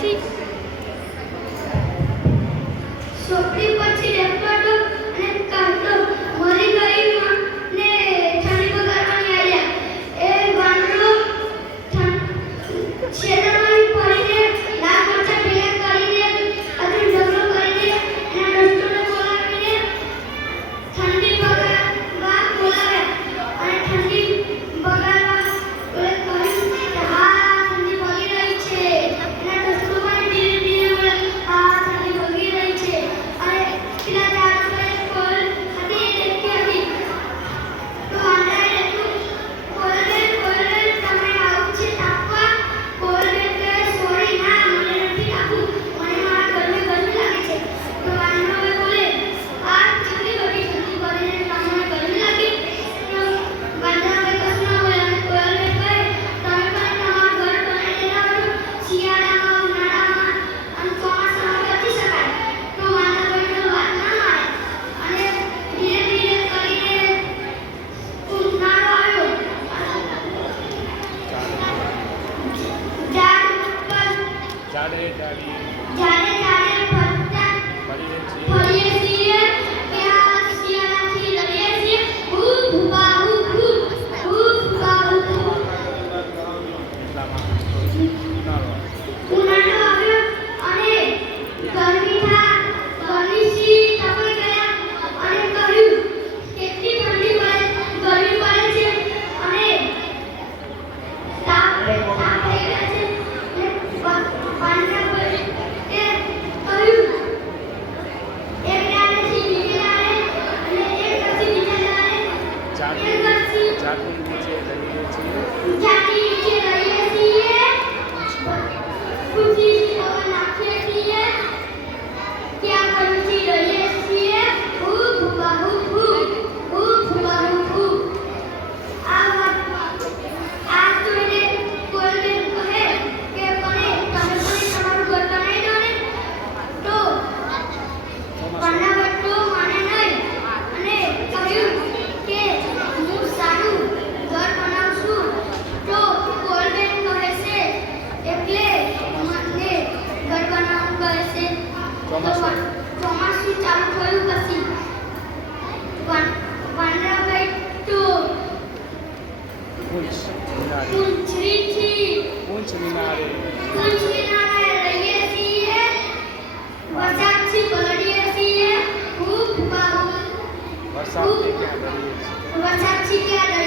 પછી સોપડી પછી રેપટો અને કાંટો મરી ગઈ ને ઠંડી બગાડવાની આયા એ વાંદરો છેડામાં પડીને લાલ મરચાં ભેગા કરીને અજુ ઢગલો કરીને એના દોસ્તોને બોલાવીને ઠંડી બગાડવા બોલાવ્યા અને ઠંડી બગાડવા બોલે કહ્યું કે હા ઠંડી બગી રહી છે એના દોસ્તો પણ ધીરે ધીરે બોલે હા ઠંડી બગી રહી છે અને પેલા ઝાડ પર ફળ હતી એ દેખી હતી તો વાંદરાએ એટલું બોલે તમે આવું છે તાપવા બોલે કે સોરી ના મને નથી તાપવું મને મારા ઘરને ગરમી લાગે છે તો વાંદરો બોલે આ ઠંડી બગી કરીને તમને ગરમી લાગી તો વાંદરાએ કશું ના બોલે અને બોલે કે તમે પણ તમારું ઘર બનાવી લેતા હો શિયાળામાં ઉનાળામાં અને ચોમાસામાં બચી શકાય તો વાંદરાએ તો વાત ના માને અને ધીરે ધીરે કરીને ઉનાળો આવ્યો ઝાડ ઉપર ઝાડે ઝાડી ઝાડે ફરતા ફરીએ છીએ ફરીએ છીએ કે આ શિયાળાથી લડીએ છીએ હું ભૂપા હું ભૂપા હું એટલામાં ઉનાળો ઉનાળો આવ્યો અને ગરમીથી તપાઈ ગયા અને કહ્યું કેટલી ઠંડી ગરમી પડે છે અને તાપ થઈ ગયા છે અને વાંદરા બોલે કે કહ્યું એક દાડેથી બીજે દાડે અને એક પછી બીજા દાડે એક પછી ઝાડની નીચે રહીએ છીએ જાતી નીચે રહીએ છીએ ખુશી પવન નાખીએ છીએ ત્યાં ગરમીથી રહીએ છીએ હું ભૂપા હું ભૂપા હું આ જોઈને કોઈને કહે કે કોને તમે કોને તમારું ઘર બનાવી દો ને તો પાનાવટો માને નહીં અને કહ્યું કે હું સારું ઘર બનાવશું તો ગોલ્ડન કહે છે એટલે મને ઘર બનાવવું કહે છે ચોમાસું ચાલુ થયું પછી વાંદરાભાઈ તો પૂંછ મિનારે પૂંછડીથી પૂંછ મિનારે રહીએ છીએ વરસાદથી પલળીએ છીએ હું ભૂપા હું વરસાદથી ક્યાં રહીએ છીએ વરસાદથી ક્યાં